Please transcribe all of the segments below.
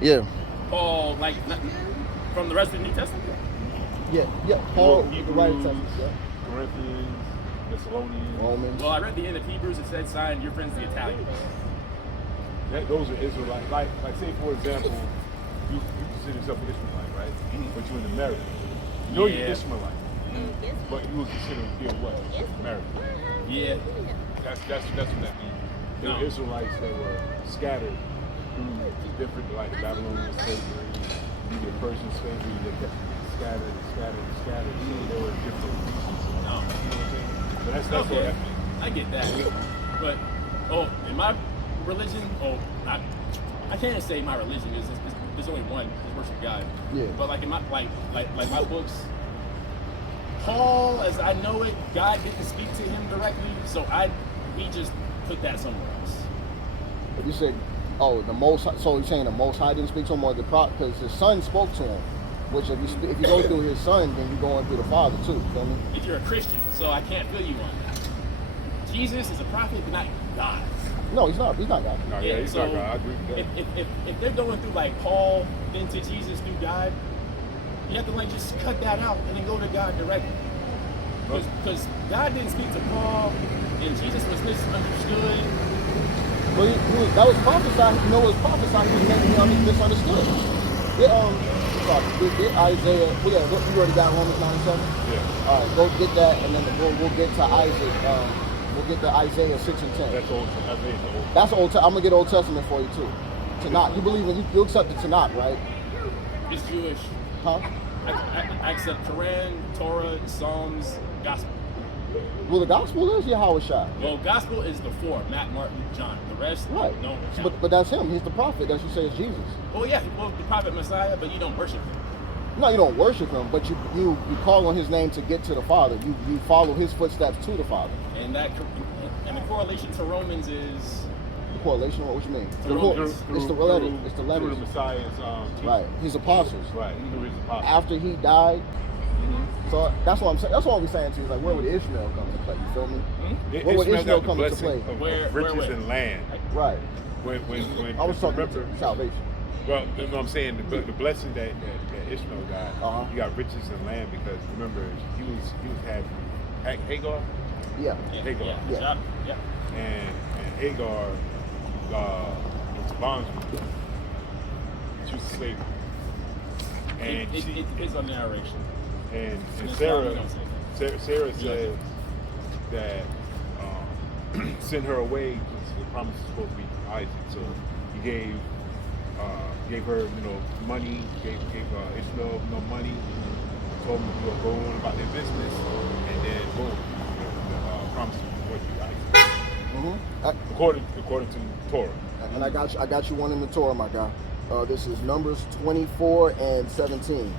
Yeah. Paul, like, from the rest of the New Testament? Yeah. Paul, the writer of Testament. Yeah. Corinthians, Thessalonians. Romans. Well, I read the end of Hebrews. It said, sign your friends the Italians. Those are Israelites. Like say for example, you consider yourself an Ishmaelite, right? But you're in America. You're an Ishmaelite. But you would consider being what? American. Yeah. That's what that means. There were Israelites that were scattered through different, like the Babylonian slavery, the Persian slavery. They kept scattered. So there were different regions. You know what I'm saying? But that's what that means. I get that. But in my religion, I can't say my religion is. There's only one. It's worship God. Yeah. But like in my like my books, Paul, as I know it, God didn't speak to him directly, so we just put that somewhere else. But you said, the Most High, so you're saying the Most High didn't speak to him, or the prophet, because his son spoke to him. Which if you go through his son, then you're going through the Father too. Feel me? If you're a Christian, so I can't feel you on that. Jesus is a prophet, but not God. No, he's not. He's not God. No, he's not God. I agree with that. If they're going through like Paul into Jesus through God, you have to like just cut that out and then go to God directly. Because God didn't speak to Paul, and Jesus was misunderstood. Well, that was prophesied. You know, it was prophesied. He was making him misunderstood. Get Isaiah. You already got Romans 9:7. Yeah. All right, go get that, and then we'll get to Isaac. We'll get to Isaiah 6 and 10. That's old. That's Old. I'm gonna get Old Testament for you too. Tanakh. You believe in you accept the Tanakh, right? It's Jewish. Huh? I accept Quran, Torah, Psalms, Gospel. Well, the Gospel is Yahawashi. Well, Gospel is the four: Matt, Mark, Luke, John. The rest, right? No. But that's him. He's the prophet that you say is Jesus. Well, yeah, the prophet Messiah, but you don't worship him. No, you don't worship him, but you call on his name to get to the Father. You follow his footsteps to the Father. And the correlation to Romans is. The correlation? What you mean? It's the letters. It's the letters. Through the Messiah's right. His apostles. Right. Through his apostles. After he died. So that's what I'm saying. That's what we're saying to you. Is like, where would Ishmael come to play? You feel me? Where would Ishmael come into play? Of riches and land. Right. When I was talking about salvation. Well, you know what I'm saying? The blessing that Ishmael got, he got riches and land because remember he had Hagar. Yeah. Hagar. Yeah. And Hagar was bondwoman. She was a slave. And it depends on narration. And Sarah said that send her away because the promise is supposed to be Isaac. So he gave her, money, gave Ishmael money, told him to go on about their business, and then boom, the promise was to be Isaac. According to Torah. And I got you one in the Torah, my guy. This is Numbers 24 and 17.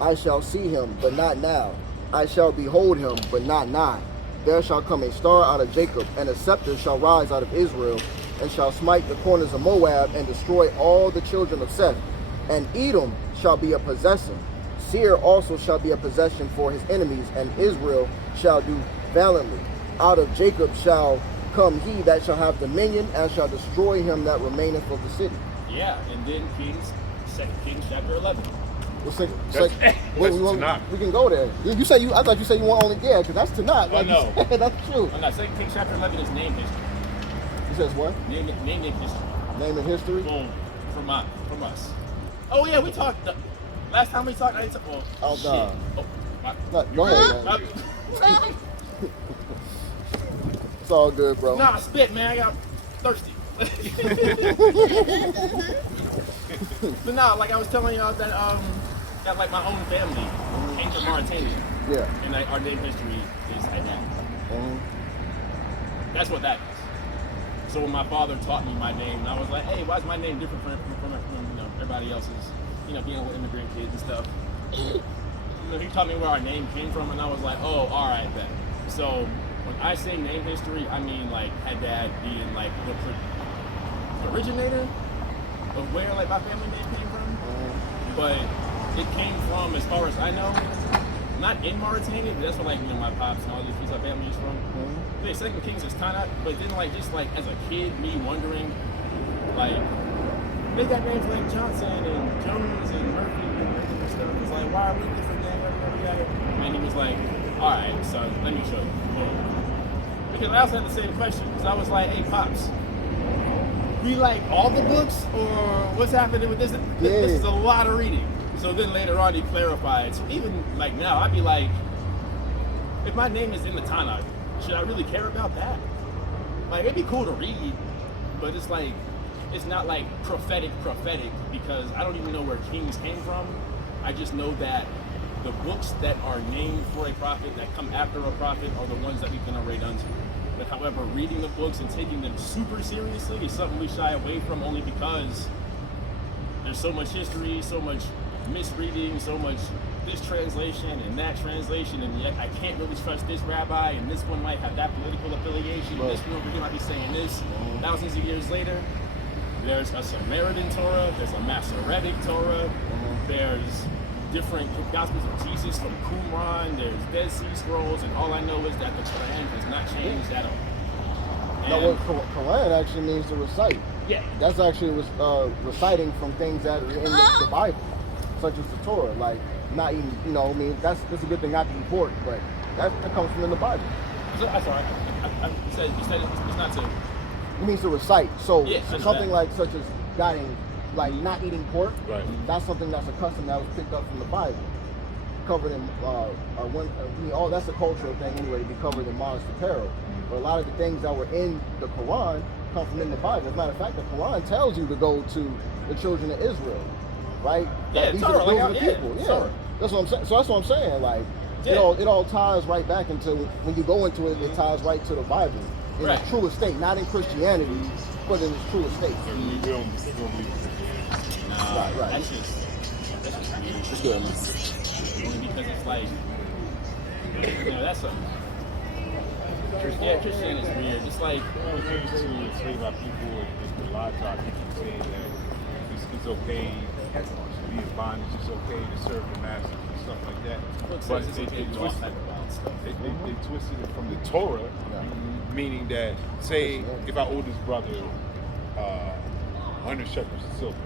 I shall see him, but not now. I shall behold him, but not nigh. There shall come a star out of Jacob, and a scepter shall rise out of Israel, and shall smite the corners of Moab, and destroy all the children of Seth. And Edom shall be a possession. Seir also shall be a possession for his enemies, and Israel shall do valiantly. Out of Jacob shall come he that shall have dominion, and shall destroy him that remaineth of the city. Yeah, and then Second Kings chapter 11. We can go there. I thought you said you want only because that's Tanakh. Like no, that's true. No, Second Kings chapter 11 is name history. It says what? Name history. Name and history. Boom, from us. Oh yeah, we talked. Last time we talked, shit. No, go ahead, man. It's all good, bro. Nah, spit, man. I got thirsty. But nah, like I was telling y'all that like my own family came from Mauritania. Yeah. And our name history is like that. That's what that is. So when my father taught me my name, and I was like, hey, why is my name different from everybody else's? Being with immigrant kids and stuff. He taught me where our name came from, and I was like, oh, all right, then. So when I say name history, I mean like had dad being like the originator of where like my family name came from, but it came from, as far as I know, not in Mauritania, but that's where like my pops and all these pieces of family is from. Yeah, Second Kings is Tanakh, but then like just like as a kid, me wondering like they got names like Johnson and Jones and Murphy and stuff. It's like, why are we different than everybody? And he was like, all right, son, let me show you. Because I also had the same question. Because I was like, hey, Pops, we like all the books, or what's happening with this? This is a lot of reading. So then later on he clarified. So even like now, I'd be like, if my name is in the Tanakh, should I really care about that? Like, it'd be cool to read, but it's like, it's not like prophetic, because I don't even know where kings came from. I just know that the books that are named for a prophet, that come after a prophet, are the ones that we've been arrayed unto. But however, reading the books and taking them super seriously is something we shy away from, only because there's so much history, so much misreading, so much this translation and that translation, and yet I can't really trust this rabbi, and this one might have that political affiliation, and this one over here might be saying this. Thousands of years later, there's a Samaritan Torah, there's a Masoretic Torah, there's different Gospels of Jesus from Qumran, there's Dead Sea Scrolls, and all I know is that the Quran has not changed at all. No, what Quran actually means to recite. Yeah. That's actually reciting from things that are in the Bible, such as the Torah. Like, not even, you know, I mean, that's a good thing not to be important, but that comes from in the Bible. So, I'm sorry, you said it's not to... It means to recite. So, yeah, something like, such as guiding, like not eating pork, right. That's something that's a custom that was picked up from the Bible. Covered in, that's a cultural thing anyway, to be covered in modest apparel. But a lot of the things that were in the Quran come from in the Bible. As a matter of fact, the Quran tells you to go to the children of Israel, right? Yeah, these Torah, are the people. Yeah, that's what I'm saying. So that's what I'm saying. Like, it all ties right back into, when you go into it, it ties right to the Bible in its truest state, not in Christianity, but in its truest state. So you don't believe it. Right. That's just weird. It's good, man. Only because it's like, you know, that's something. Christianity is weird. It's like, when it comes to slave our people and the L.I.T.T.Y, I keep saying that it's okay to be in bondage, it's okay to serve the masters and stuff like that. But they twisted it from the Torah, meaning that, say, if I owe this brother 100 shekels of silver,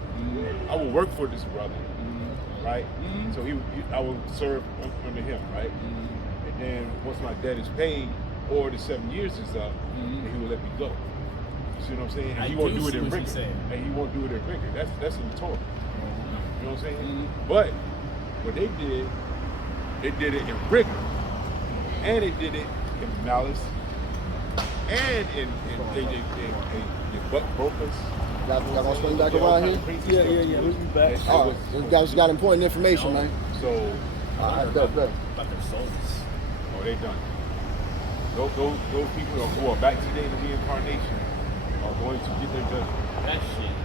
I will work for this brother, right? So I will serve under him, right? And then once my debt is paid, or the 7 years is up, and he will let me go. You see what I'm saying? And he won't do it in rigor. And he won't do it in rigor. That's in the Torah. You know what I'm saying? But what they did it in rigor, and they did it in malice, and they broke us. Y'all gonna swing back around here? Yeah. We'll be back. Oh, you guys got important information, man. So, good. about their souls. Oh, they done. Those people who are back today in the reincarnation are going to get their judgment. That shit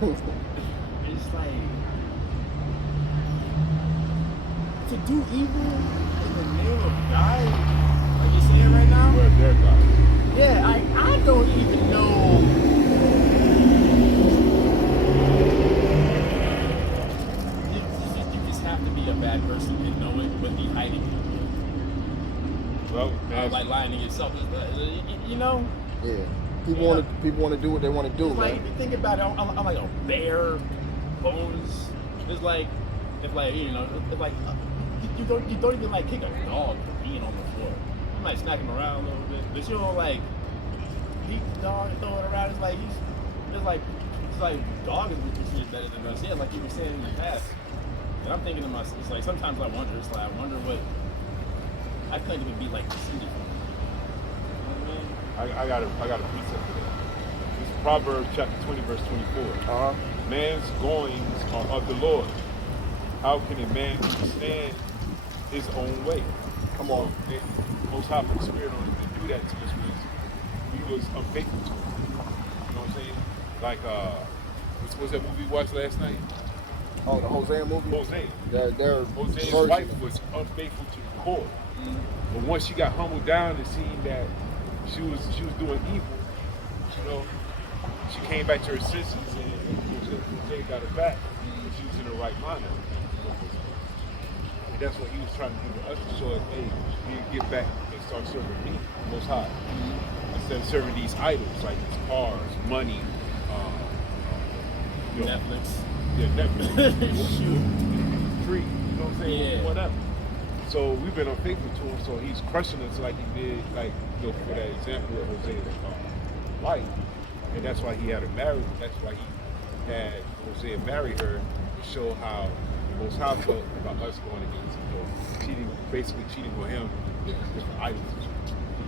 is... It's like... To do evil in the name of God? Are you saying right now? Where their God? Yeah, I don't even know... You just have to be a bad person and know it, but be hiding it. Well, like lying to yourself, you know? Yeah. People want to do what they want to do, Like, man. if you think about it, I'm like a bear, bones. It's like, you know, it's like you don't even like kick a dog for being on the floor. You might smack him around a little bit, but you don't like beat the dog and throw it around. It's like dog is treated better than us. Yeah, like you were saying in the past. And I'm thinking to myself, it's like sometimes I wonder what I couldn't even be like this. I got a precept for that. It's Proverbs chapter 20, verse 24. Man's goings are of the Lord. How can a man understand his own way? Come on. Most High put the Spirit on him to do that to us because he was unfaithful to him. You know what I'm saying? Like, what was that movie we watched last night? Oh, the Hosea movie? Hosea. Hosea's wife was unfaithful to the core. But once she got humbled down and seen that she was doing evil, you know, she came back to her senses and Hosea got her back. And she was in the right mind. And that's what he was trying to do to us, to show us, hey, you get back and start serving me, Most High. instead of serving these idols like cars, money, you know, Netflix. yeah, Netflix, Shoot. free, you know what I'm saying, Yeah. whatever. So we've been unfaithful to him. So he's crushing us like he did, like you know, for that example of Hosea's wife, and that's why he had her married. That's why he had Hosea marry her to show how the Most High felt about us going against, you know, cheating, basically cheating on him with different idols.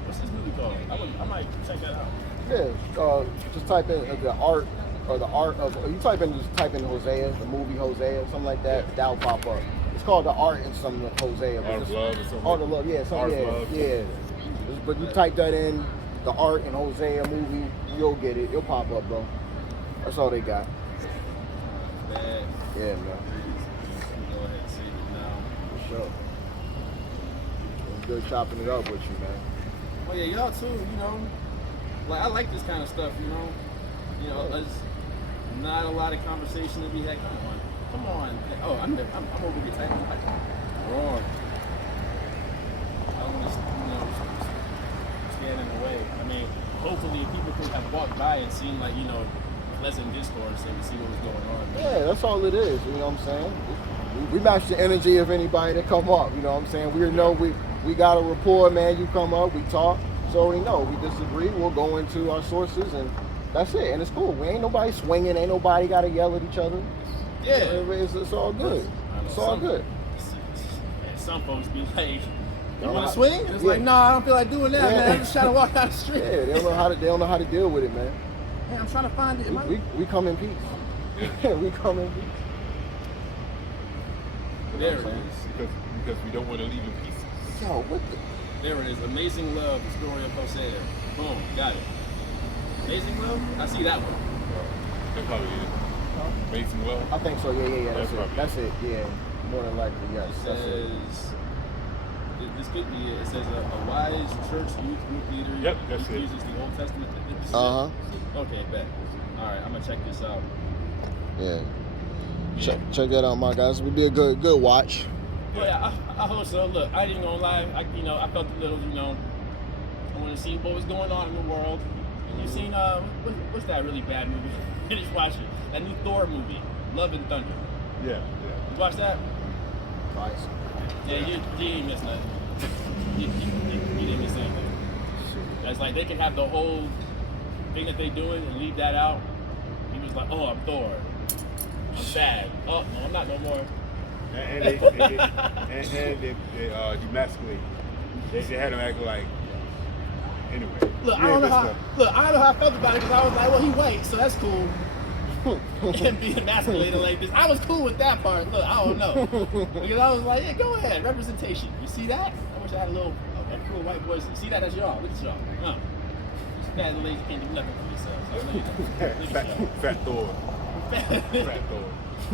What's this movie called? I might check that out. Yeah, just type in the art of. You type in Hosea, the movie Hosea, something like that. Yeah. That'll pop up. It's called the art in some of Hosea. Art of Love or something. Art of Love, yeah, Art of Love. yeah. But you type that in, the art in Hosea movie, you'll get it. It'll pop up, bro. That's all they got. Bad. Yeah, man. Go ahead and see it now. For sure. It's good chopping it up with you, man. Well, yeah, y'all too. You know, like I like this kind of stuff. You know, there's not a lot of conversation to be had. Come on. Oh, I'm over here typing. Wrong. I don't want to, stand in the way. I mean, hopefully people could have walked by and seen, like, pleasant discourse and see what was going on. Yeah, that's all it is. You know what I'm saying? We match the energy of anybody that come up. You know what I'm saying? We got a rapport, man. You come up, we talk. So we know we disagree. We'll go into our sources, and that's it. And it's cool. We ain't nobody swinging. Ain't nobody got to yell at each other. Yeah, it's all good. It's all good. Some folks be like, "You want to swing?" And it's like, "No, I don't feel like doing that, man. I'm just trying to walk down the street." Yeah, they don't know how to deal with it, man. Hey, I'm trying to find it. We come in peace. Yeah. We come in peace. There it is. Because we don't want to leave in pieces. Yo, what the? There it is. Amazing Love, the story of Hosea. Boom, got it. Amazing Love? I see that one. That probably is. Amazing Love? I think so. Yeah. That's That's it. Yeah, more than likely, yes. It That's it. says, this could be it. It says a wise church youth group leader Yep, that's it. uses the Old Testament. This is Uh-huh. it? Okay, bet. All right, I'm going to check this out. Yeah. Check that out, my guys. It would be a good watch. But yeah, I hope so. Look, I ain't gonna lie. I felt a little, I want to see what was going on in the world. And you seen, what's that really bad movie? Finish watching that new Thor movie, Love and Thunder. Yeah. You watch that? Nice. Yeah, you didn't miss nothing. You didn't miss anything. It's like they can have the whole thing that they doing and leave that out. He was like, "Oh, I'm Thor. I'm sad. Oh, no, I'm not no more." And they demasculate. They had him act like. Anyway. Look, I don't know how I felt about it because I was like, well, he white, so that's cool. And being emasculated like this, I was cool with that part. Look, I don't know because I was like, yeah, go ahead, representation. You see that? I wish I had a little cool white voice. You see that? That's y'all. Look at y'all. These bad ladies can't do nothing for themselves. Fat Thor. Fat Thor.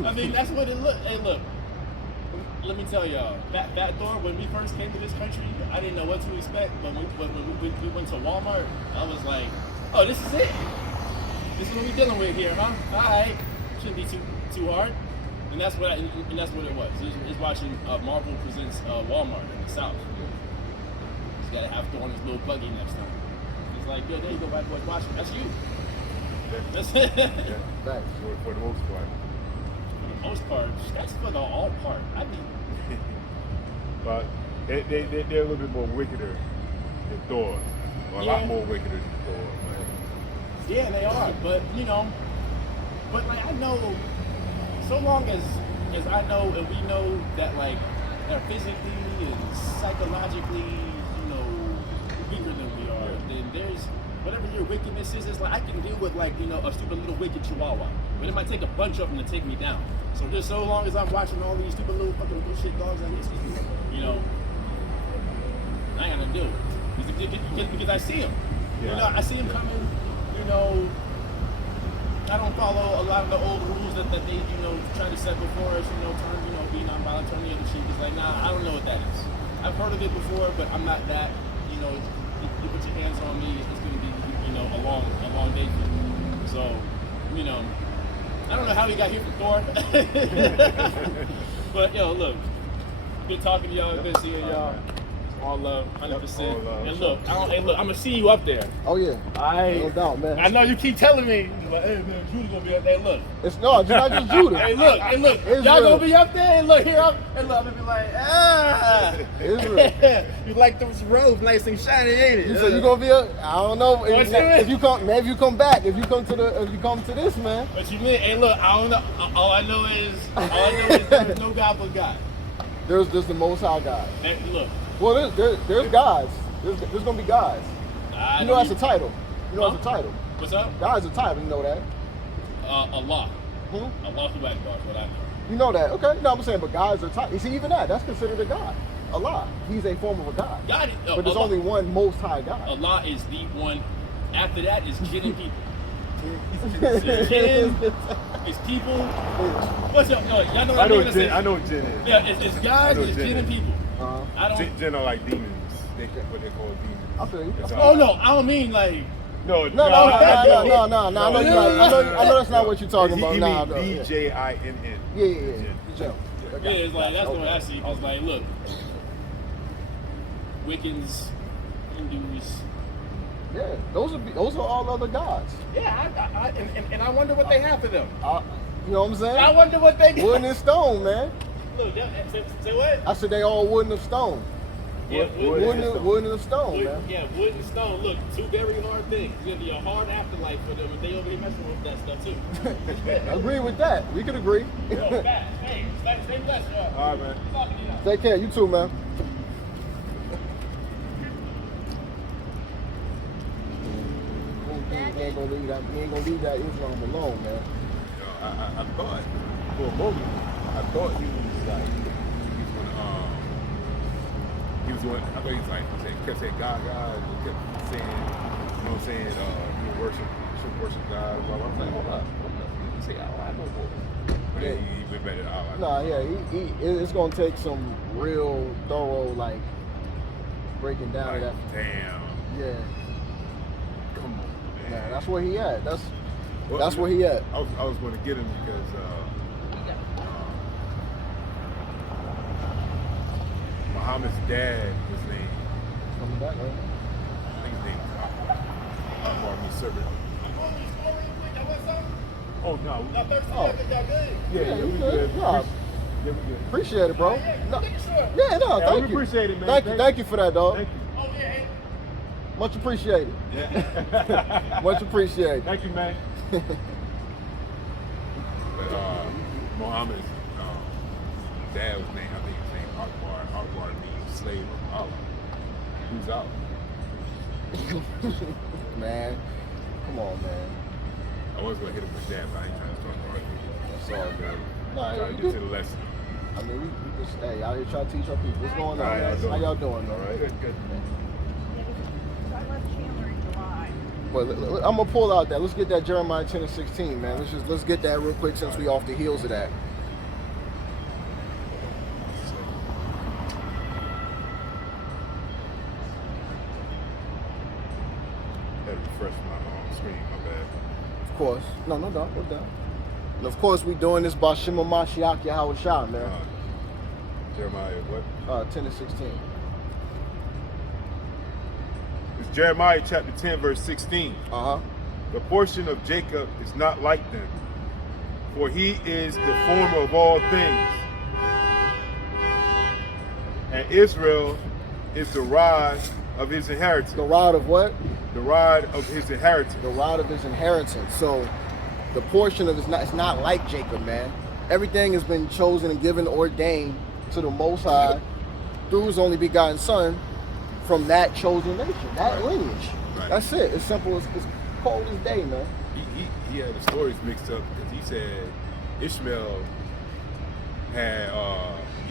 I mean, that's what it looked. Hey, look. Let me tell y'all, Fat Thor, when we first came to this country, I didn't know what to expect, but when we went to Walmart, I was like, oh, this is it. This is what we're dealing with here, huh? All right. Shouldn't be too hard. And that's what it was. It's watching Marvel Presents Walmart in the South. He's got to have Thor on his little buggy next time. It's like, yo, there you go, white boy, watch it. That's you. That's it. Yeah. Thanks. For the most part. Most part, that's for the all part. I mean, but they're a little bit more wickeder than Thor, or a lot more wickeder than Thor. Man. Yeah, they are. But but like I know, so long as I know and we know that like they're physically and psychologically, weaker than we are, then there's whatever your wickedness is. It's like I can deal with like a stupid little wicked chihuahua, but it might take a bunch of them to take me down. So just so long as I'm watching all these stupid little fucking bullshit dogs on this, I ain't gonna do it. Because I see them. Yeah. I see them coming, I don't follow a lot of the old rules that they, try to set before us, being nonviolent, turning the other cheek. It's like, nah, I don't know what that is. I've heard of it before, but I'm not that, you put your hands on me, it's gonna be, a long day for you. So, I don't know how we got here from Thor. But look, good talking to y'all, good seeing y'all. All love, 100%. All love. And look, I'm gonna see you up there. Oh yeah, I no doubt, man. I know you keep telling me, like, hey man, Judah gonna be up there. Look, It's not just Judah. hey look, Israel. y'all gonna be up there. And look here, I'm gonna be like, Israel. you like those robes, nice and shiny, ain't it? You said you gonna be up? I don't know. What's If you come, man, if you come back, if you come to this, man. What you mean? Hey, look, I don't know. All I know is there's no God but God. There's the Most High God. Hey, look. Well, there's gods. There's gonna be gods. You know that's a title. You know that's a title. What's up? God's a title. You know that. Allah. Hmm? Allahu Akbar, what I know. You know that. Okay. No, I'm saying, but God's a title. You see, even that's considered a god. Allah. He's a form of a god. God, But there's Allah, only one Most High God. Allah is the one. After that is jinn and people. Jinn is people. What's up? No, y'all know what I know mean? what jinn is. Yeah, it's guys, I know it's jinn jinn and is. people. Uh-huh. I don't. Jinn are like demons. What they call demons. I feel you. That's Oh all. no, I don't mean like. No. No. I know that's not what you're talking about. He Nah, mean no, yeah. DJINN. Yeah. Jinn. Yeah, it's like that's Okay. what I see. It's like, look, Wiccans, Hindus. Yeah, those are all other gods. Yeah, and I wonder what they have for them. You know what I'm saying? I wonder what they got. Wood and stone, man. Look, say what? I said they all wood and stone. Yeah, Wood and stone, man. Yeah, wood and stone. Look, two very hard things. It's gonna be a hard afterlife for them if they over here messing with that stuff too. Agree with that. We could agree. Yo, Matt, hey, stay blessed, y'all. All right, man. Talking to you now. Take care. You too, man. We ain't gonna leave that Islam alone, man. I thought for a moment, I thought he was like he was going. I thought he was like kept saying God, and kept saying, you know what I'm saying, you should worship God. Blah, blah. I was like, hold up. He say Allah no more. But Yeah. he been better than Allah. Nah, yeah, it's gonna take some real thorough like breaking down Like, of that. damn. Yeah, Come on, man. nah, that's where he at. That's Well, where he at. I was going to get him because Muhammad's dad was named, Coming back, right? I think his name is Akbar, servant. Oh, no. Oh. Yeah, you we good. good. Nah, Yeah, we good. appreciate it, bro. No, yeah, no, Yeah, thank we you. appreciate it, man. Thank you for that, dog. Thank Much appreciated. you. Yeah. Much appreciated. Thank you, man. But Muhammad's dad was named, I think his name Akbar. Akbar means slave of Allah. Who's out? Man, come on, man. I was going to hit him with that, but I ain't trying to start an argument. That's all good. Trying Nah, to you get to good. the lesson. I mean, we just hey out here trying to teach our people. What's going on, How y'all guys? doing? How y'all doing, All man? right. Good. I left Chandler in July. But I'm gonna pull out that. Let's get that Jeremiah 10 and 16, man. Let's get that real quick since we off the heels of that. Had to refresh my screen, my bad. Of course. No doubt. No doubt. And of course, we doing this by Shema Mashiach Yahawashi, man. Jeremiah, what? 10 and 16. It's Jeremiah chapter 10, verse 16. Uh-huh. The portion of Jacob is not like them, for he is the former of all things. And Israel is the rod of his inheritance. The rod of what? The rod of his inheritance. The rod of his inheritance. So the portion of it's not like Jacob, man. Everything has been chosen and given, ordained to the Most High through his only begotten Son from that chosen nation, that lineage. Right. That's it. It's simple. It's cold as day, man. He had the stories mixed up because he said Ishmael had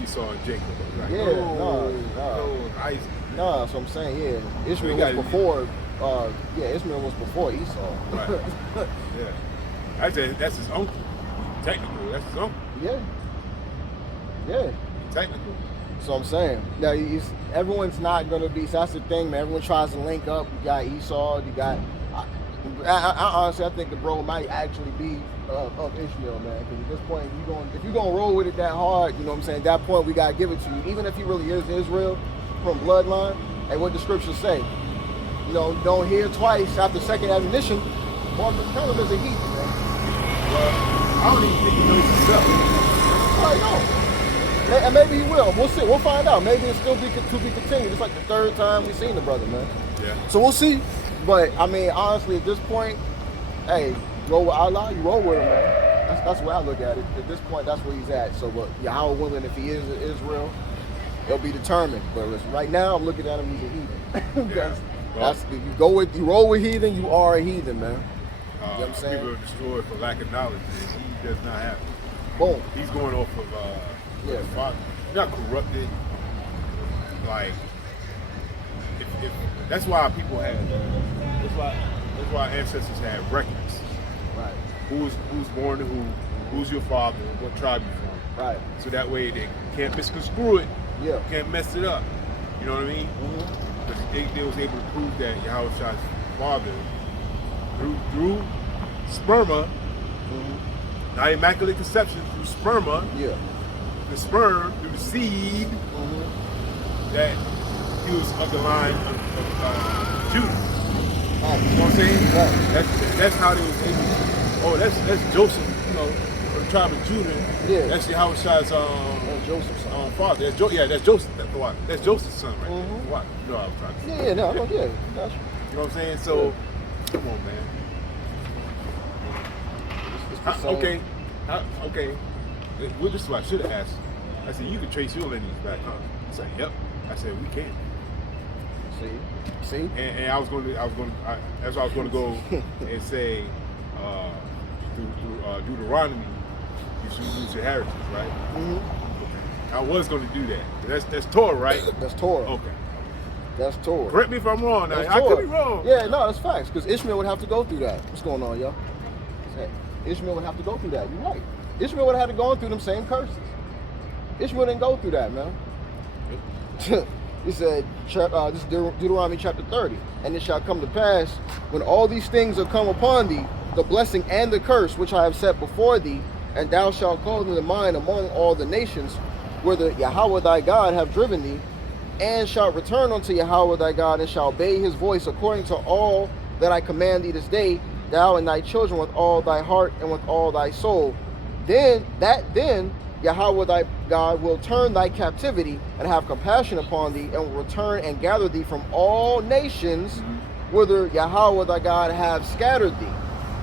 Esau and Jacob. Like, Yeah, no, Isaac. No, that's what I'm saying. Yeah, Ishmael got was it. before. Ishmael was before Esau. Right. Yeah. I said that's his uncle. Technically, that's his uncle. Yeah. Technically. So I'm saying now, everyone's not gonna be. So that's the thing, man. Everyone tries to link up. You got Esau. You got. I honestly, I think the bro might actually be of Ishmael, man. Because at this point, if you're gonna roll with it that hard, you know what I'm saying. At that point, we gotta give it to you. Even if he really is Israel, from bloodline. And what the scriptures say, you know, you don't hear twice after second admonition, or count him as a heathen, man. Well, I don't even think he knows himself. I know. And maybe he will. We'll see. We'll find out. Maybe it's still to be continued. It's like the third time we've seen the brother, man. Yeah. So we'll see. But I mean, honestly, at this point, hey, you roll with Allah, you roll with him, man. That's the way I look at it. At this point, that's where he's at. So, but Yahweh willing, if he is in Israel, it'll be determined. But right now, I'm looking at him, he's a heathen. You roll with heathen, you are a heathen, man. You know what I'm saying? People are destroyed for lack of knowledge, and he does not have it. Boom. He's going off of his father. Not corrupted. Like, if that's why people have. That's why ancestors have records. Right. Who's born to who? Who's your father? What tribe you from? Right. So that way they can't misconstrue it. Yeah. Can't mess it up. You know what I mean? Mm-hmm. Because they was able to prove that Yahawashi's father through sperma, not immaculate conception, through sperma, the sperm, through the seed, that he was of the line of Judah. You know what I'm saying? Right. That's how they was able to, oh, that's Joseph, you know, from the tribe of Judah. Yeah. That's Yahawashi's Joseph's son. father. That's Joseph. That's Joseph's son, right there. Mm-hmm. What? You know what I was trying to say. Yeah, no, gotcha. You know what I'm saying? So, come on, man. Okay. Well, this is what I should have asked. I said, you can trace your lineage back, huh? He said, yep. I said, we can. See? And I was going to go and say, through Deuteronomy, you should use your heritage, right? Mm-hmm. I was going to do that. That's Torah, right? That's Torah. Okay. That's Torah. Correct me if I'm wrong. Now. That's I could Torah. be wrong. Yeah, no, that's facts. Because Ishmael would have to go through that. What's going on, y'all? Ishmael would have to go through that. You're right. Ishmael would have had to go through them same curses. Ishmael didn't go through that, man. He said, this is Deuteronomy chapter 30. And it shall come to pass, when all these things are come upon thee, the blessing and the curse which I have set before thee, and thou shalt call them to mind among all the nations, whither Yahweh thy God have driven thee, and shalt return unto Yahweh thy God, and shalt obey his voice according to all that I command thee this day, thou and thy children with all thy heart and with all thy soul. Then Yahweh thy God will turn thy captivity and have compassion upon thee, and will return and gather thee from all nations, whither Yahweh thy God have scattered thee.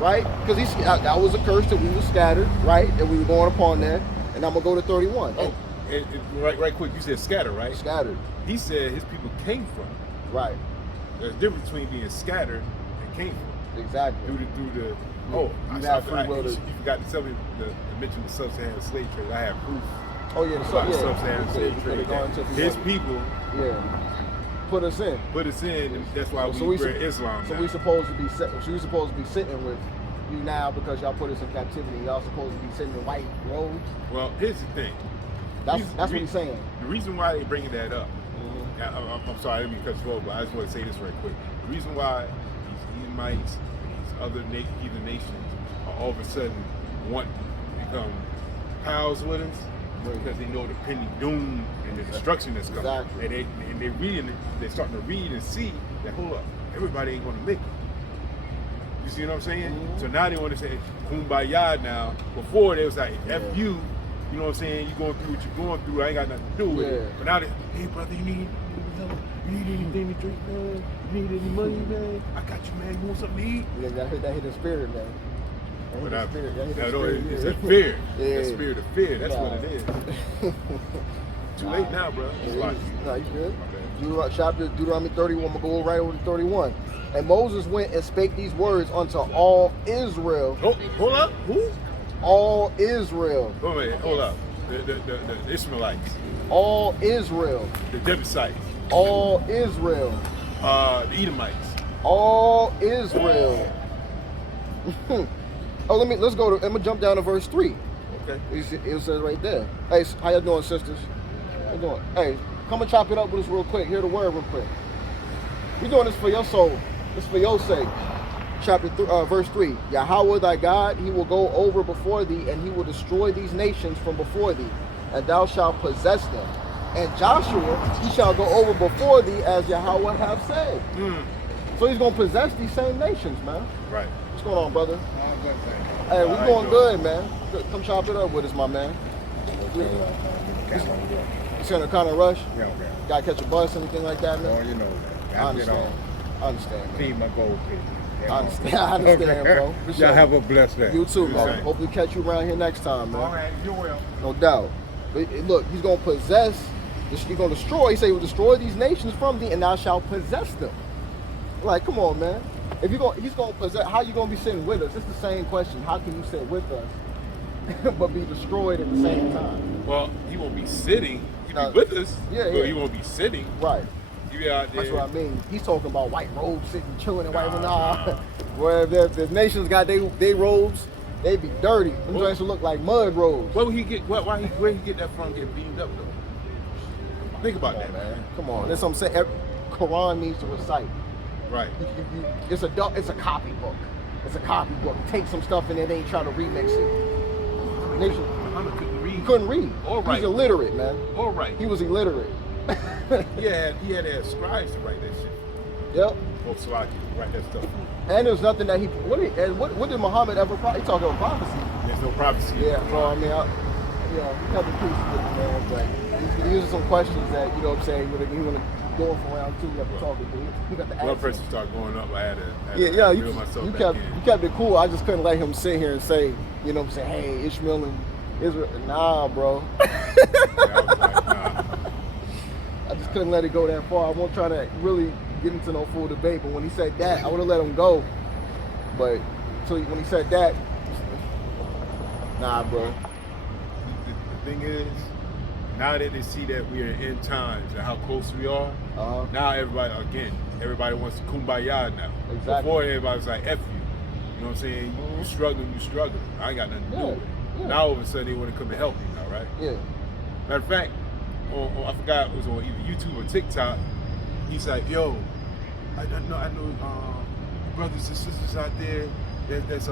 Right? Because that was a curse that we were scattered, right? And we were going upon there. And I'm gonna go to 31. Oh, right quick, you said scatter, right? Scattered. He said his people came from. Right. There's a difference between being scattered and came from. Exactly. Through the you forgot to tell me to mention the sub-Saharan slave trade. I have proof. Oh yeah, the sub-Saharan slave trade. His people put us in. And that's why we wear Islam. So now. we supposed to be sitting with you now because y'all put us in captivity. Y'all supposed to be sitting in white robes. Well, here's the thing. That's what he's saying. The reason why they bringing that up. I'm sorry, I didn't mean to cut you off, but I just want to say this right quick. The reason why these Edomites, these other heathen nations, are all of a sudden want to become pals with us, because they know the pending doom and the destruction that's coming. Exactly. And they're reading it, they're starting to read and see that, hold up, everybody ain't going to make it. You see what I'm saying? Mm-hmm. So now they want to say kumbaya now. Before they was like, F you know what I'm saying? You going through what you're going through, I ain't got nothing to do with it. But now they, hey brother, you need anything to drink, man? You need any money, man? I got you, man. You want something to eat? Yeah, that hit the spirit, man. It's a fear. That spirit of fear. That's what it is. Too late now, bro. It's like no, you good. Deuteronomy 31. I'm gonna go right over to 31. And Moses went and spake these words unto all Israel. Oh, hold up. Who? All Israel. Wait a minute. Hold up. The Ishmaelites. All Israel. The Jebusites. All Israel. The Edomites. All Israel. Let's go to. I'm gonna jump down to verse 3. Okay. It says right there. Hey, how you doing, sisters? How you doing? Hey, come and chop it up with us real quick. Hear the word real quick. We're doing this for your soul. This for your sake. Verse 3. Yahweh thy God, he will go over before thee, and he will destroy these nations from before thee, and thou shalt possess them. And Joshua, he shall go over before thee as Yahweh have said. So he's going to possess these same nations, man. Right. What's going on, brother? All good, thank you. Hey, we All right, going yo. good, man. Come chop it up with us, my man. It's in a kind of rush. Yeah, okay. Got to catch a bus, anything like that, Oh, man? you know that. I understand. I understand, man. Feed my goldfish. I understand, I understand, bro. For sure. Y'all have a blessed day. You too, man. Right. Hopefully catch you around here next time, man. All right, you will. No doubt. But look, he's going to possess, he's going to destroy. He said he will destroy these nations from thee, and thou shalt possess them. Like, come on, man. If he's going to possess, how you going to be sitting with us? It's the same question. How can you sit with us but be destroyed at the same time? Well, he won't be sitting. He'll No. be with us. Yeah, but yeah. he won't be sitting. Right. He be out there. That's what I mean. He's talking about white robes sitting, chilling in white robes. Nah. Nah. Where if the nations got they robes, they be dirty. Them joints would look like mud robes. Where would he get? Where he get that from? Get beamed up though. Think about Come on, that, man. Come on. That's what I'm saying. Quran needs to recite. Right. It's a copybook. It's a copybook. Take some stuff in it, they ain't trying to remix it. Nation, Muhammad couldn't read. he couldn't read. All right. He's illiterate, man. All right. He was illiterate. He had to have scribes to write that shit. Yep. Oh, so I can write that stuff. And there's nothing that what did Muhammad ever he talking about prophecy? There's no prophecy. Yeah, so I mean, we have the pieces with the man, but these are some questions that, you know what I'm saying, you want to go off around too, you have to talk to him. You got to ask Blood him. pressure started going up. I had to Yeah, reel myself you back kept it cool. I just couldn't let him sit here and say, you know what I'm saying, hey, Ishmael and Israel. Nah, bro. I was like, nah. I just couldn't let it go that far. I won't try to really get into no full debate, but when he said that, I would have let him go. But when he said that, nah, bro. The thing is, now that they see that we are in end times and how close we are, now everybody wants to kumbaya now. Exactly. Before everybody was like, F you. You know what I'm saying? You struggling. I ain't got nothing to do with it. Yeah. Now all of a sudden they want to come and help you now, right? Yeah. Matter of fact, I forgot it was on either YouTube or TikTok. He's like, yo, I know brothers and sisters out there that's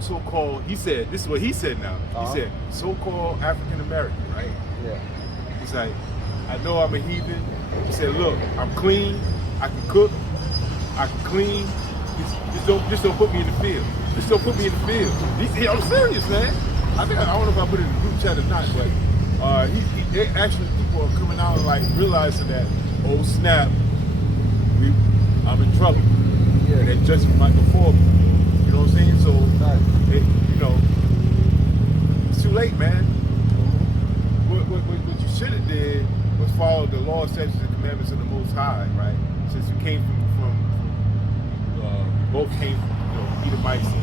so-called, he said, this is what he said now. He said, so-called African American, right? Yeah. He's like, I know I'm a heathen. He said, look, I'm clean, I can cook, I can clean. Just don't put me in the field. Just don't put me in the field. I'm serious, man. I don't know if I put it in the group chat or not, but actually people are coming out and like realizing that, oh snap, I'm in trouble. Yeah. And that judgment might go forward. You know what I'm saying? So, it's too late, man. What you should have did was follow the law, statutes, and commandments of the Most High, right? Since you came from both came from Edomites and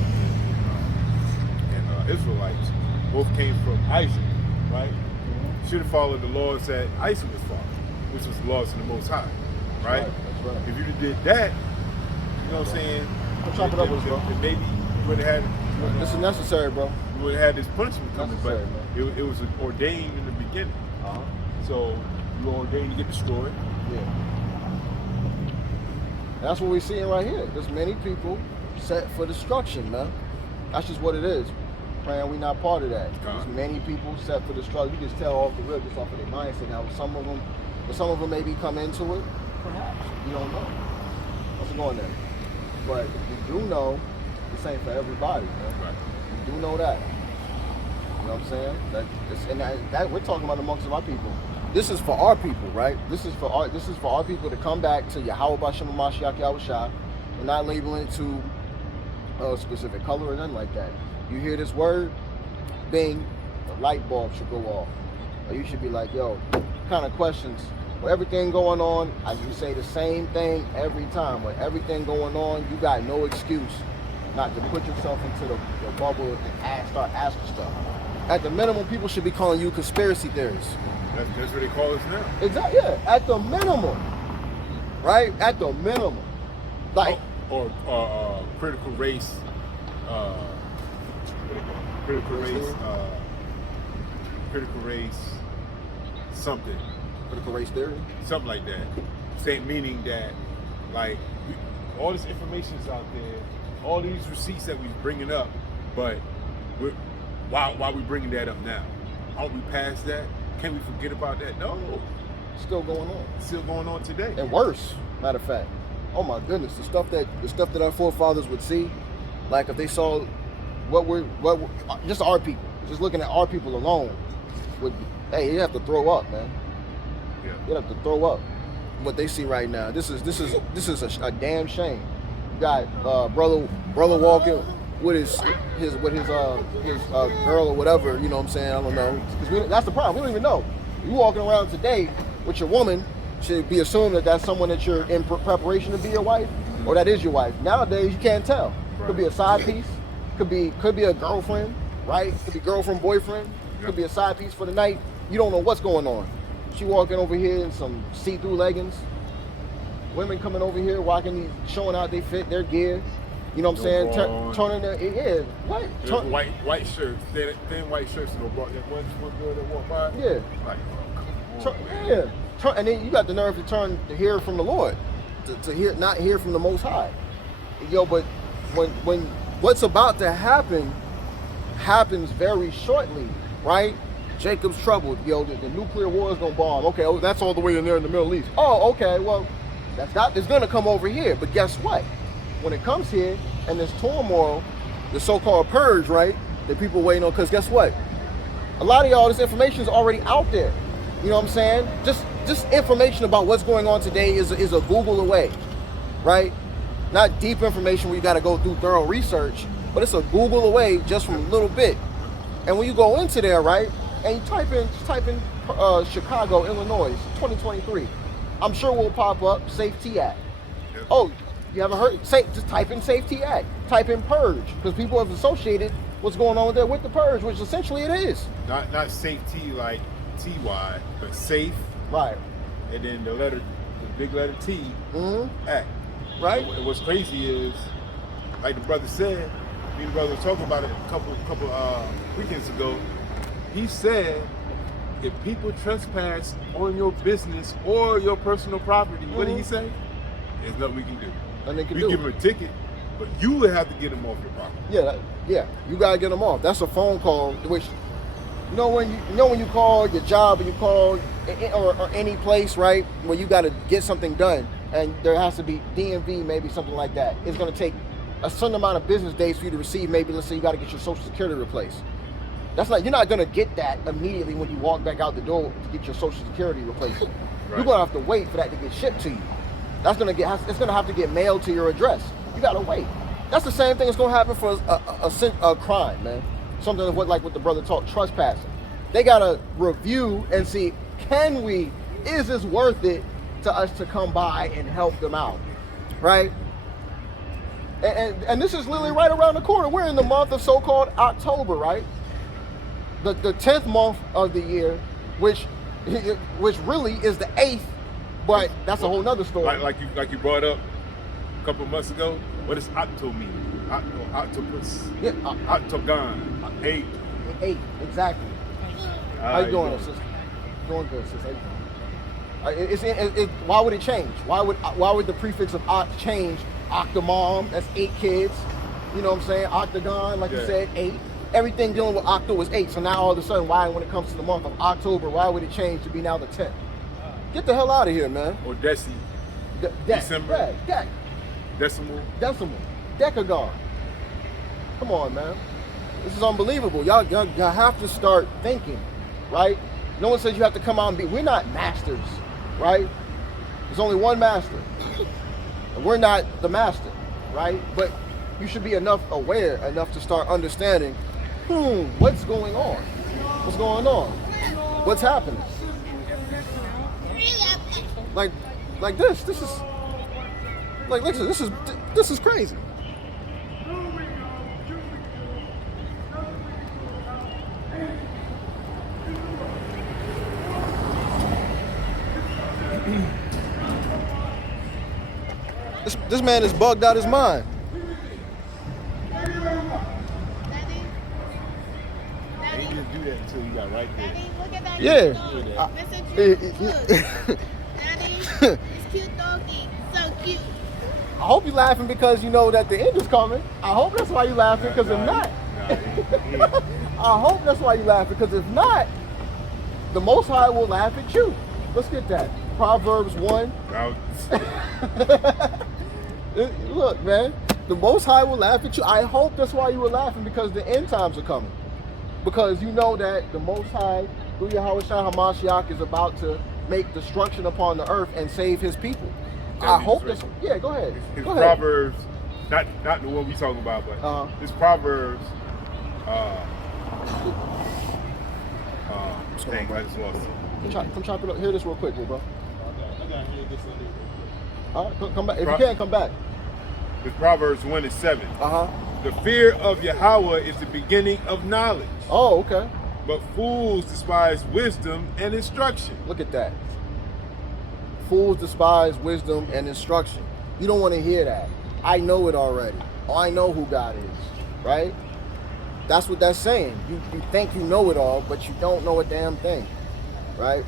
Israelites, both came from Isaac, right? You should have followed the laws that Isaac was following, which was the laws of the Most High, right? That's right. If you did that, you know what I'm saying? Chop it up with us, bro. Then maybe you would have had. This is necessary, bro. You would have had this punishment coming, but Necessary, it was ordained in the beginning. Uh-huh. So you were ordained to get destroyed. Yeah. And that's what we're seeing right here. There's many people set for destruction, man. That's just what it is. Praying we not part of that. There's many people set for destruction. You just tell off the rip just off of their mindset. Now, some of them maybe come into it. Perhaps. You don't know. What's going there? But we do know this ain't for everybody, man. Right. We do know that. You know what I'm saying? That we're talking about amongst our people. This is for our people, right? This is for our people to come back to Yahawashi Mashiach Yahawashi. We're not labeling it to a specific color or nothing like that. You hear this word, bing, the light bulb should go off. Or you should be like, yo, kind of questions. With everything going on, you say the same thing every time. With everything going on, you got no excuse not to put yourself into the bubble and start asking stuff. At the minimum, people should be calling you conspiracy theorists. That's what they call us now. Exactly. Yeah. At the minimum, right? At the minimum, like or critical race. Critical race. Something. critical race theory. Something like that. Same meaning that, like, all this information is out there, all these receipts that we're bringing up, but why we bringing that up now? Aren't we past that? can we forget about that? No, Still going on. still going on today. And worse, matter of fact. Oh my goodness, the stuff that our forefathers would see, like if they saw just our people, just looking at our people alone, hey, you have to throw up, man. Yeah. You have to throw up what they see right now. This is a damn shame. You got brother walking with his girl or whatever. You know what I'm saying? I don't know. Because that's the problem. We don't even know. You walking around today with your woman, should be assumed that that's someone that you're in preparation to be your wife, or that is your wife. Nowadays, you can't tell. Could be a side piece. Could be a girlfriend, right? Could be girlfriend, boyfriend. Could be a side piece for the night. You don't know what's going on. She walking over here in some see-through leggings. Women coming over here showing out they fit, their gear. You know what I'm saying? Turning their what? White shirts, thin white shirts. And brought that one girl that walked by. Yeah. Like, and then you got the nerve to turn to hear from the Lord, to not hear from the Most High. Yo, but when what's about to happen happens very shortly, right? Jacob's troubled. Yo, the nuclear war is gonna bomb. Okay, that's all the way in there in the Middle East. Oh, okay, well, it's gonna come over here. But guess what? When it comes here and there's turmoil, the so-called purge, right? That people waiting on, because guess what? A lot of y'all, this information is already out there. You know what I'm saying? Just information about what's going on today is a Google away, right? Not deep information where you got to go do thorough research, but it's a Google away just from a little bit. And when you go into there, right, and you type in Chicago, Illinois, 2023, I'm sure will pop up Safety Act. Yep. Oh, you haven't heard? Just type in Safety Act. Type in Purge, because people have associated what's going on there with the Purge, which essentially it is. Not safety like T.Y, but safe. Right. And then the big letter T, Act. Right. And what's crazy is, like the brother said, me and the brother was talking about it a couple weekends ago. He said, if people trespass on your business or your personal property, what did he say? There's nothing we can do. Nothing We give them a ticket, but you would have to get them off your property. Yeah, you gotta get them off. That's a phone call, which when you call your job or you call or any place, right, where you gotta get something done, and there has to be DMV, maybe something like that. It's gonna take a certain amount of business days for you to receive. Maybe let's say you gotta get your Social Security replaced. You're not gonna get that immediately when you walk back out the door to get your Social Security replaced. Right. You're gonna have to wait for that to get shipped to you. It's gonna have to get mailed to your address. You gotta wait. That's the same thing that's gonna happen for a crime, man. Something like what the brother taught, trespassing. They gotta review and see, is this worth it to us to come by and help them out, right? And this is literally right around the corner. We're in the month of so-called October, right? The 10th month of the year, which really is the 8th, but that's a whole nother story. Like you brought up a couple months ago. What does octo mean? Octopus. Yeah, Octagon. 8. 8, exactly. How you doing, sister? Doing good, sister. How you doing? Why would it change? Why would the prefix of oct change? Octomom, that's 8 kids. You know what I'm saying? Octagon, like you said, 8. Everything dealing with octo is 8. So now all of a sudden, why, when it comes to the month of October, why would it change to be now the 10th? Get the hell out of here, man. Or December. Decimal. Decagon. Come on, man. This is unbelievable. Y'all have to start thinking, right? No one says you have to come out and we're not masters, right? There's only one master. And we're not the master, right? But you should be aware enough to start understanding, what's going on? What's going on? What's happening? Like this is like, listen, this is crazy. This man is bugged out his mind. He didn't do that until he got right there. Daddy, look at that. Yeah. Daddy, it's cute doggy. So cute. I hope you're laughing because you know that the end is coming. I hope that's why you're laughing, because if not, I hope that's why you're laughing, because if not, The Most High will laugh at you. Let's get that. Proverbs 1. Look, man. The Most High will laugh at you. I hope that's why you were laughing, because the end times are coming. Because you know that the Most High, through Yahawashi is about to make destruction upon the earth and save his people. I hope that's... Yeah, go ahead. His Go ahead. Proverbs, not the one we talking about, but his Proverbs, dang, I just lost it. Come chop it up. Hear this real quick, bro. I gotta hear this under. All right, come back. If you can, come back. His Proverbs 1:7. The fear of Yahweh is the beginning of knowledge. Oh, okay. But fools despise wisdom and instruction. Look at that. Fools despise wisdom and instruction. You don't want to hear that. I know it already. Oh, I know who God is, right? That's what that's saying. You think you know it all, but you don't know a damn thing, right?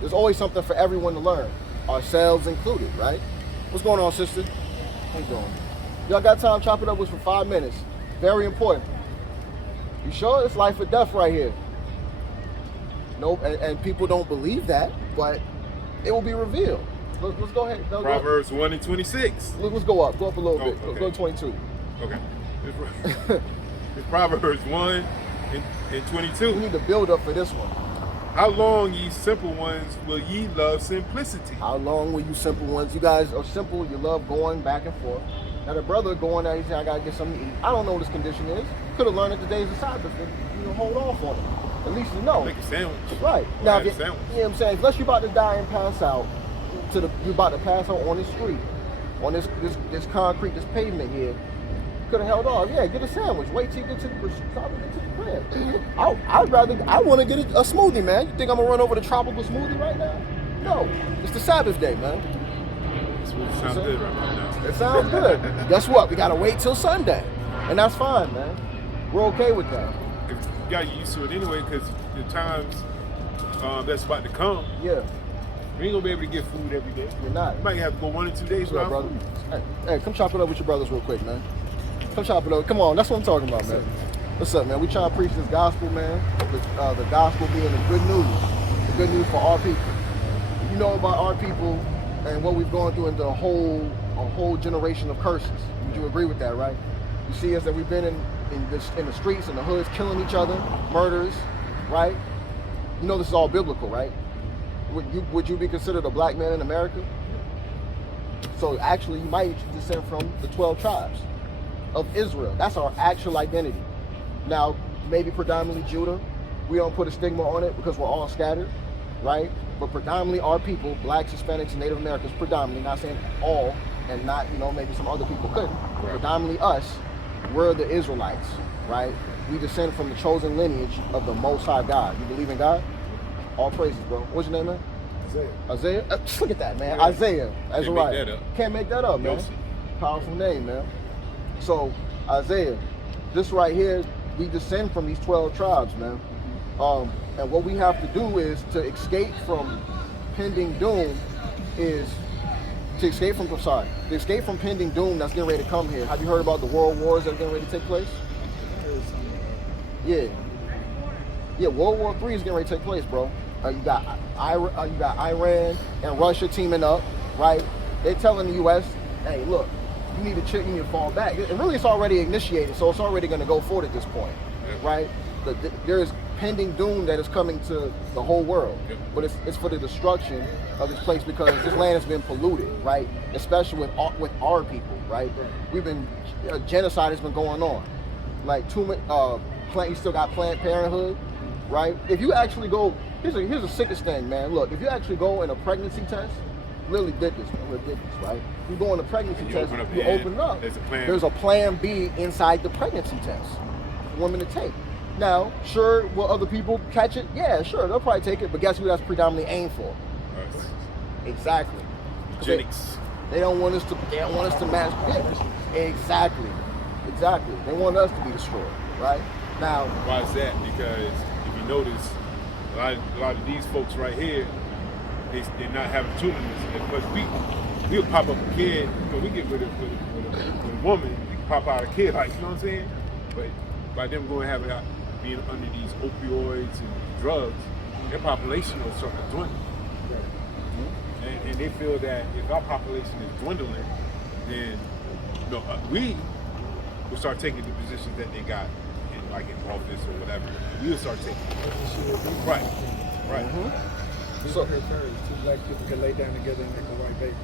There's always something for everyone to learn, ourselves included, right? What's going on, sister? How you doing? Y'all got time? Chop it up with for 5 minutes. Very important. You sure? It's life or death right here. Nope, and people don't believe that, but it will be revealed. Let's go ahead. Proverbs 1:26. Let's go up. Go up a little bit. Okay. Let's go to 22. Okay. It's Proverbs 1:22. We need to build up for this one. How long, ye simple ones, will ye love simplicity? How long will you simple ones? You guys are simple. You love going back and forth. Now the brother going there, he said, I gotta get something to eat. I don't know what his condition is. Could have learned that the days of Sabbath and hold off on it. At least you know. Make a sandwich. Right. Or Now, have if a sandwich. you know what I'm saying? Unless you're about to die and pass out, you're about to pass out on the street, on this concrete, this pavement here. Could have held off. Yeah, get a sandwich. Wait till you get to the crib. I want to get a smoothie, man. You think I'm gonna run over the tropical smoothie right now? No. It's the Sabbath day, man. It sounds good right now. It sounds good. Guess what? We gotta wait till Sunday, and that's fine, man. We're okay with that. You gotta get used to it anyway, because the times that's about to come, Yeah, we ain't gonna be able to get food every day. you're not. You might have to go 1 or 2 days What's up, without brother? food. Hey, come chop it up with your brothers real quick, man. Come chop it up. Come on, that's what I'm talking about, man. What's up, man? We trying to preach this gospel, man. The gospel being the good news for our people. You know about our people and what we've gone through into a whole generation of curses. Would you agree with that, right? You see us that we've been in the streets, in the hoods, killing each other, murders, right? You know this is all biblical, right? Would you be considered a black man in America? So actually, you might descend from the 12 tribes of Israel. That's our actual identity. Now, maybe predominantly Judah. We don't put a stigma on it because we're all scattered, right? But predominantly our people, blacks, Hispanics, and Native Americans, predominantly, not saying all, and not, maybe some other people couldn't. Right. Predominantly us, we're the Israelites, right? We descend from the chosen lineage of the Most High God. You believe in God? All praises, bro. What's your name, man? Isaiah? Look at that, man. Yeah. Isaiah. That's right. Make that up. Can't make that up, man. Powerful name, man. So, Isaiah, this right here, we descend from these 12 tribes, man. And what we have to do is to escape from pending doom to escape from pending doom that's getting ready to come here. Have you heard about the world wars that are getting ready to take place? Yeah. Yeah, World War III is getting ready to take place, bro. You got Iran and Russia teaming up, right? They're telling the U.S., hey, look, you need to chill, you need to fall back. And really, it's already initiated, so it's already going to go forward at this point, right? There is pending doom that is coming to the whole world, but it's for the destruction of this place because this land has been polluted, right? Especially with our people, right? We've been genocide has been going on, like you still got Planned Parenthood, right? If you actually go, here's the sickest thing, man. Look, if you actually go in a pregnancy test. Literally did this, right? You go on a pregnancy test, you open it up. There's a plan B inside the pregnancy test for women to take. Now, sure, will other people catch it? Yeah, sure, they'll probably take it, but guess who that's predominantly aimed for? Us. Exactly. Eugenics. They don't want us to match. Yeah, exactly. They want us to be destroyed, right? Now, why is that? Because if you notice, a lot of these folks right here, they're not having children as much. We'll pop up a kid, we get with a woman, we can pop out a kid, like, you know what I'm saying? But by them being under these opioids and drugs, their population will start to dwindle. And they feel that if our population is dwindling, then we will start taking the positions that they got in office or whatever. We will start taking it. Right. So two black people can lay down together and make a white baby.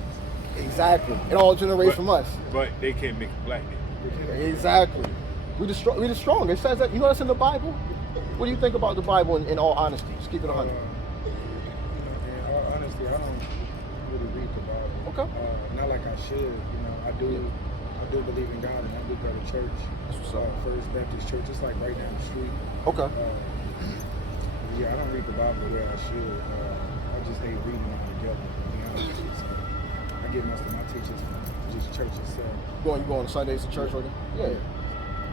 Exactly. It all generates from us. But they can't make a black baby. Exactly. We the strong. It says that. You know that's in the Bible. What do you think about the Bible in all honesty? Just keep it 100. In all honesty, I don't really read the Bible. Okay. Not like I should. I do believe in God, and I do go to church. That's what's up. First Baptist Church. It's like right down the street. Okay. Yeah, I don't read the Bible the way I should. I just hate reading it together. To be honest with you. So I get most of my teachers from just church itself. You go on Sundays to church, okay? Yeah.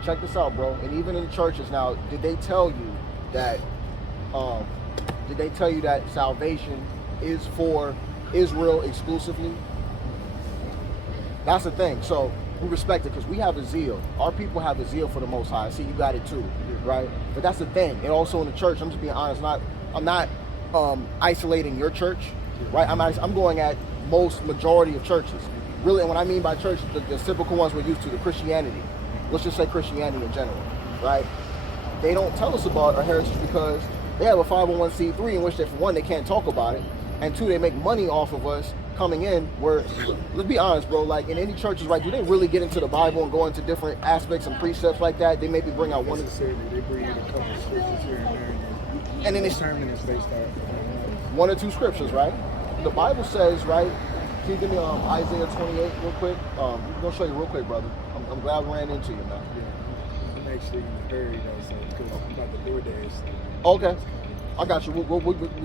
Check this out, bro. And even in the churches now, did they tell you that salvation is for Israel exclusively? That's the thing. So we respect it because we have a zeal. Our people have a zeal for the Most High. I see you got it too, right? But that's the thing. And also in the church, I'm just being honest. I'm not isolating your church, right? I'm going at majority of churches. Really, and what I mean by church, the typical ones we're used to, the Christianity. Let's just say Christianity in general, right? They don't tell us about our heritage because they have a 501c3 in which, for one, they can't talk about it, and two, they make money off of us coming in. Where, let's be honest, bro, like in any churches, right? Do they really get into the Bible and go into different aspects and precepts like that? They maybe bring out one. They bring in a couple of scriptures here and there, and then the sermon is based on one or two scriptures, right? The Bible says, right? Can you give me Isaiah 28 real quick? I'm gonna show you real quick, brother. I'm glad we ran into you, man. Yeah, I'm actually in the hurry though, so because I'm about to do this. Okay, I got you. We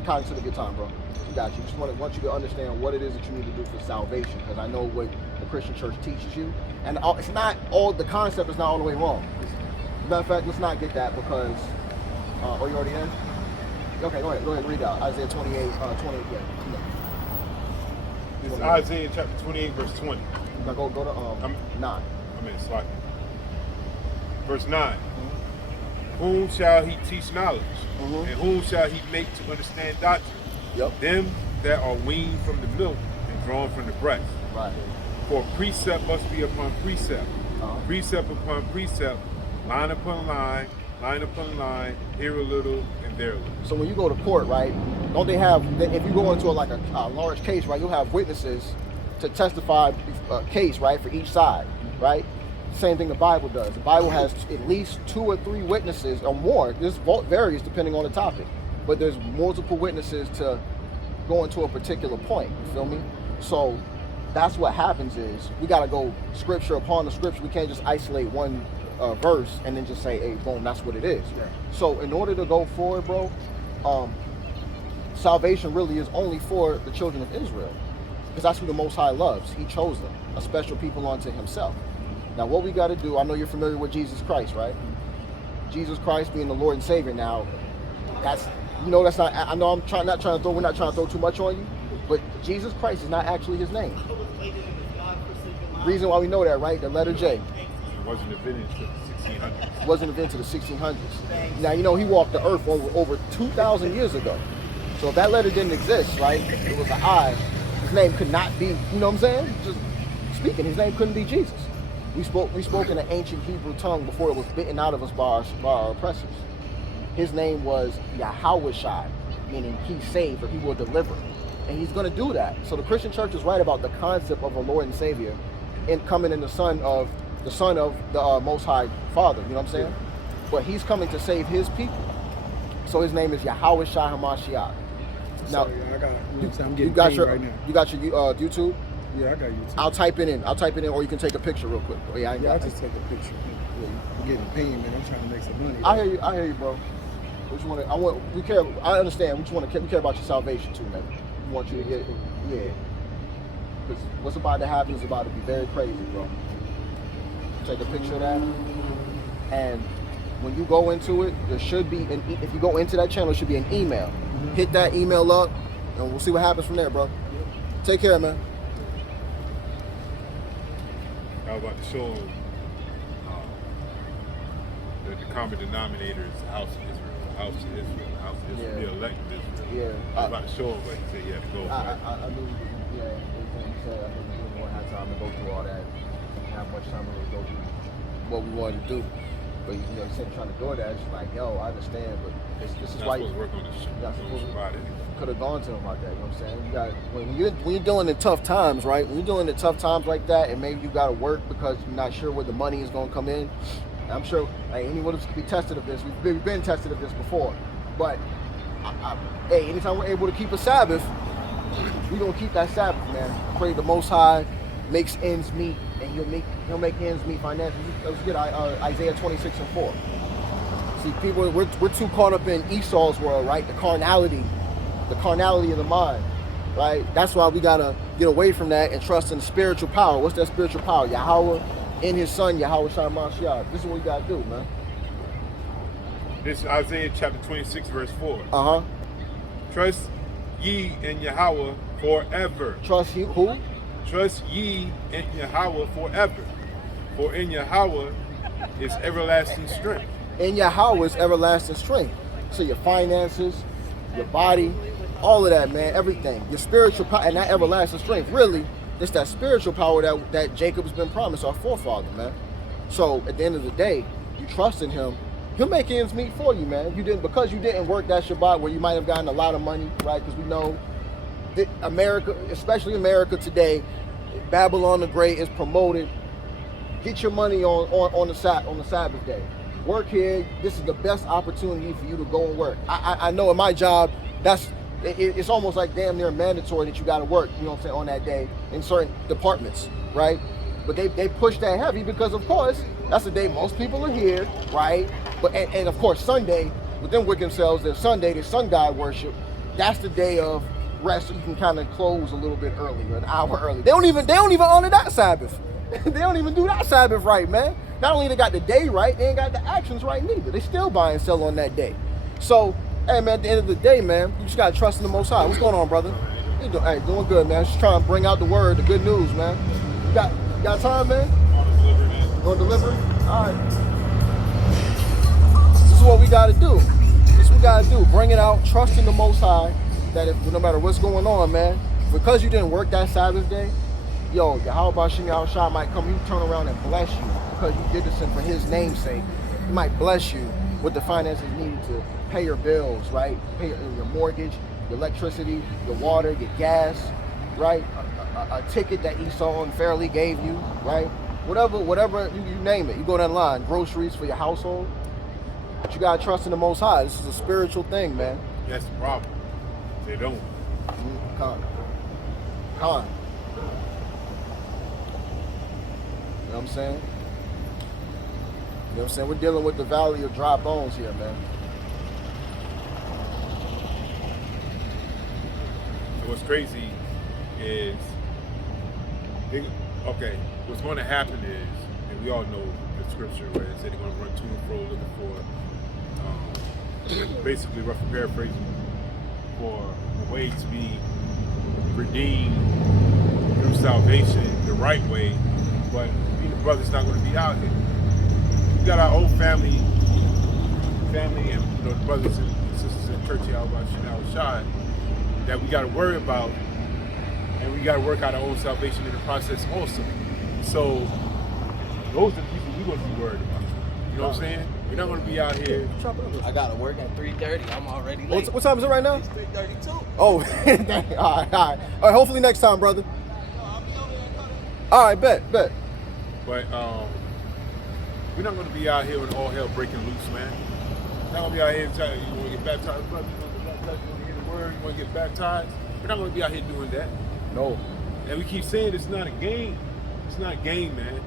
kind of took a good time, bro. We got you. Just want you to understand what it is that you need to do for salvation, because I know what the Christian church teaches you, and it's not all the concept is not all the way wrong. Matter of fact, let's not get that because. Oh, you already in? Okay, go ahead, read out Isaiah 28, 28. Yeah. It's Isaiah chapter 28, verse 20. Now go to 9. I'm in slide. Verse 9. Whom shall he teach knowledge? And whom shall he make to understand doctrine? Yep. Them that are weaned from the milk and drawn from the breast. Right. For precept must be upon precept, precept upon precept, line upon line upon line, here a little and there a little. So when you go to court, right, don't they have, if you go into a large case, right, you'll have witnesses to testify a case, right, for each side, right? Same thing the Bible does. The Bible has at least 2 or 3 witnesses or more. This varies depending on the topic, but there's multiple witnesses to go into a particular point, you feel me? So that's what happens is we got to go scripture upon the scripture. We can't just isolate one verse and then just say, hey, boom, that's what it is. Yeah. So in order to go forward, bro, salvation really is only for the children of Israel, because that's who the Most High loves. He chose them, a special people unto himself. Now what we got to do, I know you're familiar with Jesus Christ, right? Jesus Christ being the Lord and Savior. Now that's, that's not, I know we're not trying to throw too much on you, but Jesus Christ is not actually his name. Reason why we know that, right? The letter J. Wasn't invented until the 1600s. Wasn't invented until the 1600s. Now, he walked the earth over 2,000 years ago. So if that letter didn't exist, right, it was an I, his name could not be, you know what I'm saying? Just speaking, his name couldn't be Jesus. We spoke in an ancient Hebrew tongue before it was bitten out of us by our oppressors. His name was Yahawashi, meaning he saved or he will deliver. And he's going to do that. So the Christian church is right about the concept of a Lord and Savior in coming in the son of the Most High Father, you know what I'm saying? But he's coming to save his people. So his name is Yahawashi HaMashiach. Now, you got your YouTube? Yeah, I got YouTube. I'll type it in, or you can take a picture real quick. I'll just take a picture. I'm getting paid, man. I'm trying to make some money. I hear you, bro. I understand. We care about your salvation too, man. We want you to get, because what's about to happen is about to be very crazy, bro. Take a picture of that, and when you go into it, there should be if you go into that channel, there should be an email. Hit that email up, and we'll see what happens from there, bro. Take care, man. I was about to show the common denominator is the house of Israel. house of Israel, the house of Israel, Yeah. the elect of Israel. Yeah. I was about to show him, but he said he had to go. I knew, yeah, everything you said. I think we didn't have time to go through all that. Didn't have much time to really go through what we wanted to do. But you know, instead of trying to do that, it's like, yo, I understand, but this is Not why supposed to work on this shit. Not supposed to. Shabbat anyway. Could have gone to him like that. You know what I'm saying? You got when you're dealing in tough times, right? When you're dealing in tough times like that, and maybe you got to work because you're not sure where the money is going to come in. I'm sure like, anyone else could be tested of this. We've been tested of this before, but hey, anytime we're able to keep a Sabbath, we're gonna keep that Sabbath, man. Pray the Most High makes ends meet, and he'll make ends meet financially. Let's get Isaiah 26:4. See, people, we're too caught up in Esau's world, right? The carnality of the mind, right? That's why we gotta get away from that and trust in the spiritual power. What's that spiritual power? Yahweh in His Son, Yahawashi Mashiach. This is what we gotta do, man. This is Isaiah chapter 26, verse 4. Trust ye in Yahweh forever. Trust you, who? Trust ye in Yahweh forever. For in Yahweh is everlasting strength. In Yahweh is everlasting strength. So your finances, your body, all of that, man, everything. Your spiritual power and that everlasting strength. Really, it's that spiritual power that Jacob's been promised, our forefather, man. So at the end of the day, you trust in him, he'll make ends meet for you, man. Because you didn't work that Shabbat where you might have gotten a lot of money, right? Because we know that America, especially America today, Babylon the Great is promoted. Get your money on the Sabbath day. Work here. This is the best opportunity for you to go and work. I know in my job, it's almost like damn near mandatory that you got to work, you know what I'm saying, on that day in certain departments, right? But they push that heavy because, of course, that's the day most people are here, right? But and of course, Sunday, with them wicked themselves, there's Sunday, there's sun god worship. That's the day of rest, so you can kind of close a little bit earlier, an hour early. They don't even honor that Sabbath. They don't even do that Sabbath right, man. Not only they got the day right, they ain't got the actions right neither. They still buy and sell on that day. So, hey, man, at the end of the day, man, you just got to trust in the Most High. What's going on, brother? Hey, doing good, man. Just trying to bring out the word, the good news, man. You got time, man? You going to deliver? All right. This is what we got to do. This is what we got to do. Bring it out, trust in the Most High, that if no matter what's going on, man, because you didn't work that Sabbath day, yo, Yahawashi might come, he turn around and bless you because you did this for his name's sake. He might bless you with the finances needed to pay your bills, right? Pay your mortgage, your electricity, your water, your gas, right? A ticket that Esau unfairly gave you, right? Whatever you name it. You go down the line, groceries for your household. But you gotta trust in the Most High. This is a spiritual thing, man. That's the problem. They don't. Con. You know what I'm saying? You know what I'm saying? We're dealing with the valley of dry bones here, man. So what's crazy is, okay, what's going to happen is, and we all know the scripture where it said they're going to run to and fro looking for, basically rough paraphrasing, for a way to be redeemed through salvation the right way, but the brother's not going to be out here. We got our own family, and the brothers and sisters in church here, Yahawashi, that we got to worry about, and we got to work out our own salvation in the process also. So those are the people we're going to be worried about. You know what I'm saying? We're not going to be out here. I gotta work at 3:30. I'm already late. What time is it right now? It's 3:32. Oh, dang. All right. Hopefully next time, brother. All right, bet. But we're not going to be out here with all hell breaking loose, man. We're not going to be out here telling you want to get baptized, brother. You want to get baptized, you want to hear the word, you want to get baptized. We're not going to be out here doing that. No. And we keep saying it's not a game. It's not a game, man.